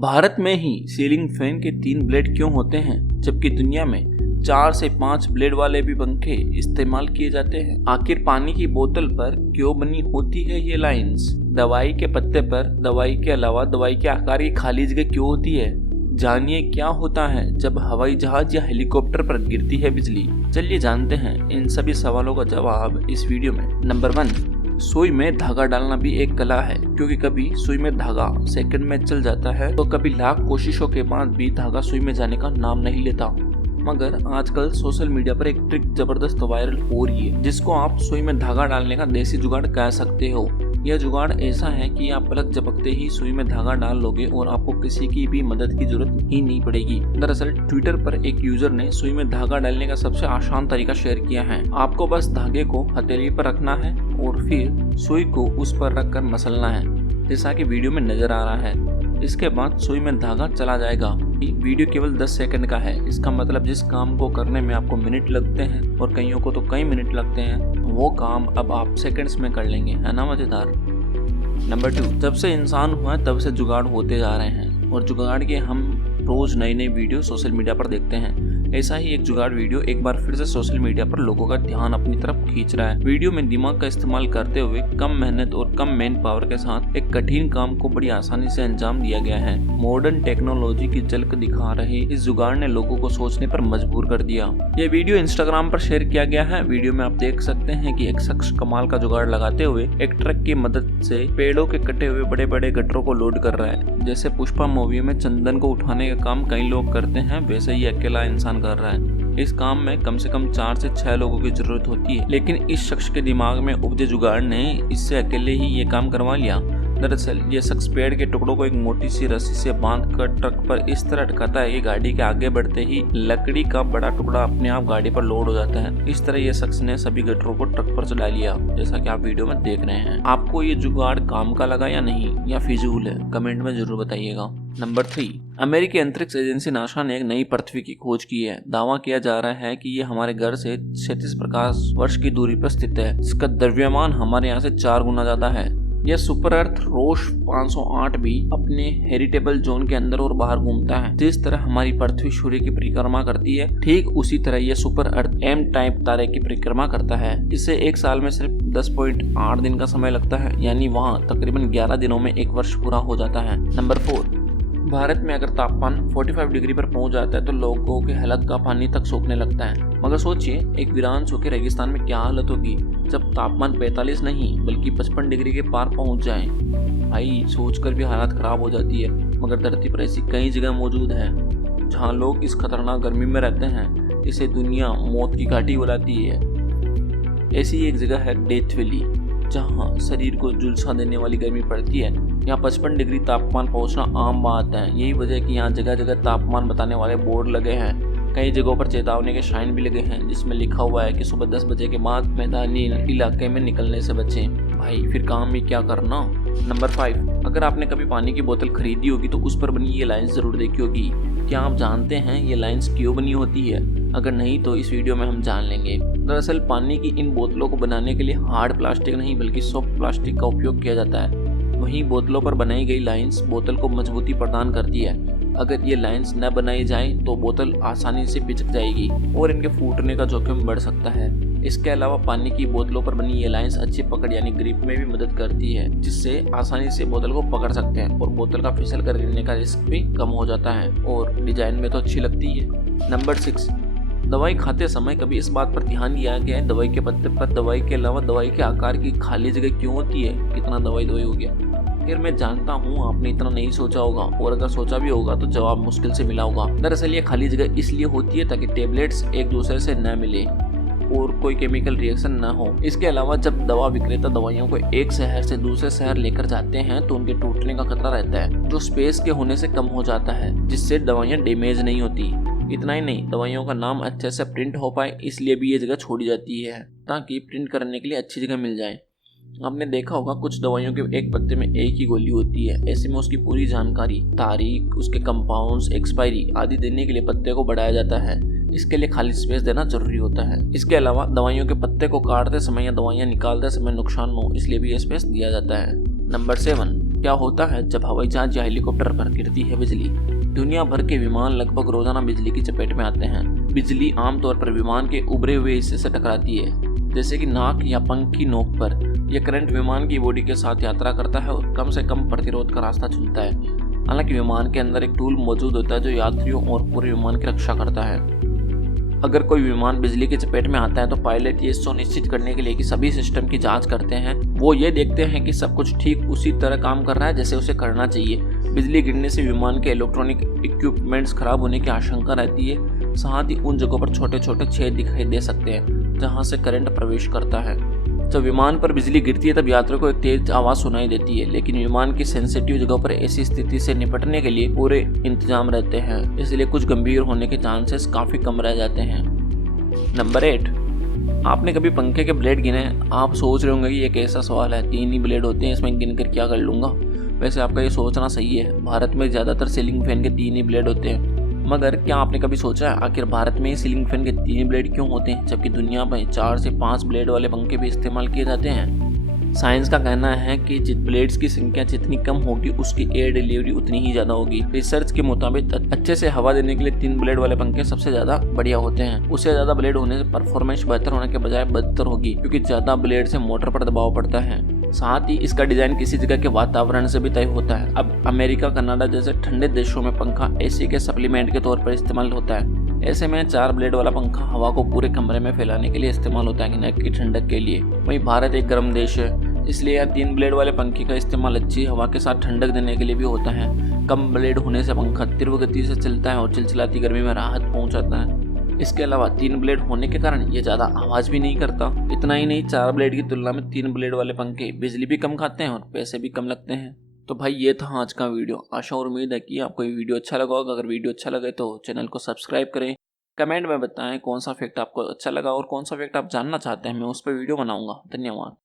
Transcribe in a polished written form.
भारत में ही ceiling fan के 3 blade क्यों होते हैं, जबकि दुनिया में 4 से 5 ब्लेड वाले भी पंखे इस्तेमाल किए जाते हैं। आखिर पानी की बोतल पर क्यों बनी होती है ये लाइंस? दवाई के पत्ते पर दवाई के अलावा दवाई के आकार की खाली जगह क्यों होती है? जानिए क्या होता है जब हवाई जहाज या हेलीकॉप्टर पर गिरती है बिजली। चलिए जानते हैं इन सभी सवालों का जवाब इस वीडियो में। नंबर 1, सुई में धागा डालना भी एक कला है, क्योंकि कभी सुई में धागा सेकंड में चल जाता है तो कभी लाख कोशिशों के बाद भी धागा सुई में जाने का नाम नहीं लेता। मगर आजकल सोशल मीडिया पर एक ट्रिक जबरदस्त वायरल हो रही है, जिसको आप सुई में धागा डालने का देसी जुगाड़ कह सकते हो। यह जुगाड़ ऐसा है कि आप पलक झपकते ही सुई में धागा डाल लोगे और आपको किसी की भी मदद की जरूरत ही नहीं पड़ेगी। दरअसल ट्विटर पर एक यूजर ने सुई में धागा डालने का सबसे आसान तरीका शेयर किया है। आपको बस धागे को हथेली पर रखना है और फिर सुई को उस पर रखकर मसलना है, जैसा कि वीडियो में नजर आ रहा है। इसके बाद सुई में धागा चला जाएगा। वीडियो केवल 10 सेकंड का है। इसका मतलब जिस काम को करने में आपको मिनट लगते हैं और कईयों को तो कई मिनट लगते हैं, वो काम अब आप सेकंड्स में कर लेंगे। है ना मजेदार? नंबर 2, जब से इंसान हुआ है तब से जुगाड़ होते जा रहे हैं और जुगाड़ के हम रोज नई नई वीडियो सोशल मीडिया पर देखते हैं। ऐसा ही एक जुगाड़ वीडियो एक बार फिर से सोशल मीडिया पर लोगों का ध्यान अपनी तरफ खींच रहा है। वीडियो में दिमाग का इस्तेमाल करते हुए कम मेहनत और कम मैन पावर के साथ एक कठिन काम को बड़ी आसानी से अंजाम दिया गया है। मॉडर्न टेक्नोलॉजी की झलक दिखा रहे इस जुगाड़ ने लोगों को सोचने पर मजबूर कर दिया। ये वीडियो इंस्टाग्राम पर शेयर किया गया है। वीडियो में आप देख सकते हैं कि एक शख्स कमाल का जुगाड़ लगाते हुए एक ट्रक की मदद से पेड़ों के कटे हुए बड़े बड़े गट्टरों को लोड कर रहा है। जैसे पुष्पा मूवी में चंदन को उठाने का काम कई लोग करते हैं, वैसे ही अकेला इंसान कर रहा है। इस काम में कम से कम 4 से 6 लोगों की जरूरत होती है, लेकिन इस शख्स के दिमाग में उपजे जुगाड़ ने इससे अकेले ही ये काम करवा लिया। दरअसल ये शख्स पेड़ के टुकड़ों को एक मोटी सी रस्सी से बांधकर ट्रक पर इस तरह अटकाता है कि गाड़ी के आगे बढ़ते ही लकड़ी का बड़ा टुकड़ा अपने आप गाड़ी पर लोड हो जाता है। इस तरह ये शख्स ने सभी गट्टरों को ट्रक पर चढ़ा लिया, जैसा कि आप वीडियो में देख रहे हैं। आपको ये जुगाड़ काम का लगा या नहीं, या फिजूल है? कमेंट में जरूर बताइएगा। नंबर 3, अमेरिकी अंतरिक्ष एजेंसी नासा ने एक नई पृथ्वी की खोज की है। दावा किया जा रहा है कि ये हमारे घर से 36 प्रकाश वर्ष की दूरी पर स्थित है, जिसका द्रव्यमान हमारे यहाँ से 4 गुना ज्यादा है। यह सुपर अर्थ रोश 508 भी अपने हेरिटेबल जोन के अंदर और बाहर घूमता है। जिस तरह हमारी पृथ्वी सूर्य की परिक्रमा करती है, ठीक उसी तरह यह सुपर अर्थ एम टाइप तारे की परिक्रमा करता है। इसे एक साल में सिर्फ 10.8 दिन का समय लगता है, यानी वहाँ तकरीबन 11 दिनों में एक वर्ष पूरा हो जाता है। नंबर 4, भारत में अगर तापमान 45 डिग्री पर पहुंच जाता है तो लोगों के हलक का पानी तक सूखने लगता है। मगर सोचिए, एक वीरान सूखे रेगिस्तान में क्या हालत होगी जब तापमान 45 नहीं बल्कि 55 डिग्री के पार पहुंच जाए। भाई सोचकर भी हालत खराब हो जाती है। मगर धरती पर ऐसी कई जगह मौजूद है जहां लोग इस खतरनाक गर्मी में रहते हैं। इसे दुनिया मौत की घाटी बुलाती है। ऐसी एक जगह है डेथ वैली, जहाँ शरीर को झुलसा देने वाली गर्मी पड़ती है। यहाँ 55 डिग्री तापमान पहुँचना आम बात है। यही वजह है कि यहाँ जगह जगह तापमान बताने वाले बोर्ड लगे हैं। कई जगहों पर चेतावनी के साइन भी लगे हैं, जिसमें लिखा हुआ है कि सुबह 10 बजे के बाद मैदानी इलाके में निकलने से बचें। भाई फिर काम ही क्या करना। नंबर 5, अगर आपने कभी पानी की बोतल खरीदी होगी तो उस पर बनी ये लाइंस जरूर देखी होगी। क्या आप जानते हैं ये लाइंस क्यों बनी होती है? अगर नहीं तो इस वीडियो में हम जान लेंगे। दरअसल पानी की इन बोतलों को बनाने के लिए हार्ड प्लास्टिक नहीं बल्कि सॉफ्ट प्लास्टिक का उपयोग किया जाता है। वहीं बोतलों पर बनाई गई लाइंस बोतल को मजबूती प्रदान करती है। अगर ये लाइंस न बनाई जाए तो बोतल आसानी से पिचक जाएगी और इनके फूटने का जोखिम बढ़ सकता है। इसके अलावा पानी की बोतलों पर बनी ये लाइंस अच्छी पकड़ यानी ग्रिप में भी मदद करती है, जिससे आसानी से बोतल को पकड़ सकते हैं और बोतल का फिसल कर गिरने का रिस्क भी कम हो जाता है और डिजाइन में तो अच्छी लगती है। नंबर 6, दवाई खाते समय कभी इस बात पर ध्यान दिया गया है दवाई के पत्ते पर दवाई के अलावा दवाई के आकार की खाली जगह क्यों होती है? कितना दवाई हो गया। फिर मैं जानता हूँ आपने इतना नहीं सोचा होगा, और अगर सोचा भी होगा तो जवाब मुश्किल से मिला होगा। दरअसल ये खाली जगह इसलिए होती है ताकि टेबलेट्स एक दूसरे से न मिले और कोई केमिकल रिएक्शन न हो। इसके अलावा जब दवा विक्रेता दवाइयों को एक शहर से दूसरे शहर लेकर जाते हैं तो उनके टूटने का खतरा रहता है, जो स्पेस के होने से कम हो जाता है, जिससे दवाइयाँ डैमेज नहीं होती। इतना ही नहीं, दवाइयों का नाम अच्छे से प्रिंट हो पाए इसलिए भी ये जगह छोड़ी जाती है, ताकि प्रिंट करने के लिए अच्छी जगह मिल जाए। आपने देखा होगा कुछ दवाइयों के एक पत्ते में एक ही गोली होती है। ऐसे में उसकी पूरी जानकारी, तारीख, उसके कंपाउंड्स, एक्सपायरी आदि देने के लिए पत्ते को बढ़ाया जाता है। इसके लिए खाली स्पेस देना जरूरी होता है। इसके अलावा दवाइयों के पत्ते को काटते समय या दवाइयाँ निकालते समय नुकसान हो, इसलिए भी स्पेस दिया जाता है। नंबर 7, क्या होता है जब हवाई जहाज या हेलीकॉप्टर पर गिरती है बिजली? दुनिया भर के विमान लगभग रोजाना बिजली की चपेट में आते हैं। बिजली आमतौर पर विमान के उभरे हुए हिस्से से टकराती है, जैसे कि नाक या पंख की नोक पर। यह करंट विमान की बॉडी के साथ यात्रा करता है और कम से कम प्रतिरोध का रास्ता चुनता है। हालांकि विमान के अंदर एक टूल मौजूद होता है जो यात्रियों और पूरे विमान की रक्षा करता है। अगर कोई विमान बिजली की चपेट में आता है तो पायलट ये सुनिश्चित करने के लिए कि सभी सिस्टम की जांच करते हैं। वो ये देखते हैं कि सब कुछ ठीक उसी तरह काम कर रहा है जैसे उसे करना चाहिए। बिजली गिरने से विमान के इलेक्ट्रॉनिक इक्विपमेंट्स खराब होने की आशंका रहती है। साथ ही उन जगहों पर छोटे छोटे छेद दिखाई दे सकते हैं जहां से करंट प्रवेश करता है। जब विमान पर बिजली गिरती है तब यात्रियों को एक तेज आवाज सुनाई देती है, लेकिन विमान की सेंसिटिव जगहों पर ऐसी स्थिति से निपटने के लिए पूरे इंतजाम रहते हैं, इसलिए कुछ गंभीर होने के चांसेस काफी कम रह जाते हैं। नंबर 8, आपने कभी पंखे के ब्लेड गिने? आप सोच रहे होंगे कि ये कैसा सवाल है, 3 ही ब्लेड होते हैं, इसमें गिनकर क्या कर लूंगा। वैसे आपका ये सोचना सही है। भारत में ज्यादातर सीलिंग फैन के 3 ही ब्लेड होते हैं। मगर क्या आपने कभी सोचा है आखिर भारत में सीलिंग फैन के 3 ब्लेड क्यों होते हैं, जबकि दुनिया में 4 से 5 ब्लेड वाले पंखे भी इस्तेमाल किए जाते हैं? साइंस का कहना है कि ब्लेड्स की संख्या जितनी कम होगी उसकी एयर डिलीवरी उतनी ही ज्यादा होगी। रिसर्च के मुताबिक अच्छे से हवा देने के लिए 3 ब्लेड वाले पंखे सबसे ज्यादा बढ़िया होते हैं। उससे ज्यादा ब्लेड होने से परफॉर्मेंस बेहतर होने के बजाय बदतर होगी, क्योंकि ज्यादा ब्लेड से मोटर पर दबाव पड़ता है। साथ ही इसका डिजाइन किसी जगह के वातावरण से भी तय होता है। अब अमेरिका, कनाडा जैसे ठंडे देशों में पंखा एसी के सप्लीमेंट के तौर पर इस्तेमाल होता है। ऐसे में 4 ब्लेड वाला पंखा हवा को पूरे कमरे में फैलाने के लिए इस्तेमाल होता है, न कि ठंडक के लिए। वहीं भारत एक गर्म देश है, इसलिए यहाँ 3 ब्लेड वाले पंखे का इस्तेमाल अच्छी हवा के साथ ठंडक देने के लिए भी होता है। कम ब्लेड होने से पंखा तीव्र गति से चलता है और चिलचिलाती गर्मी में राहत पहुंचाता है। इसके अलावा 3 ब्लेड होने के कारण ये ज्यादा आवाज भी नहीं करता। इतना ही नहीं, 4 ब्लेड की तुलना में 3 ब्लेड वाले पंखे बिजली भी कम खाते हैं और पैसे भी कम लगते हैं। तो भाई ये था आज का वीडियो। आशा और उम्मीद है कि आपको ये वीडियो अच्छा लगा होगा। अगर वीडियो अच्छा लगे तो चैनल को सब्सक्राइब करें। कमेंट में बताएं कौन सा फैक्ट आपको अच्छा लगा और कौन सा फैक्ट आप जानना चाहते हैं, मैं उस पर वीडियो बनाऊंगा। धन्यवाद।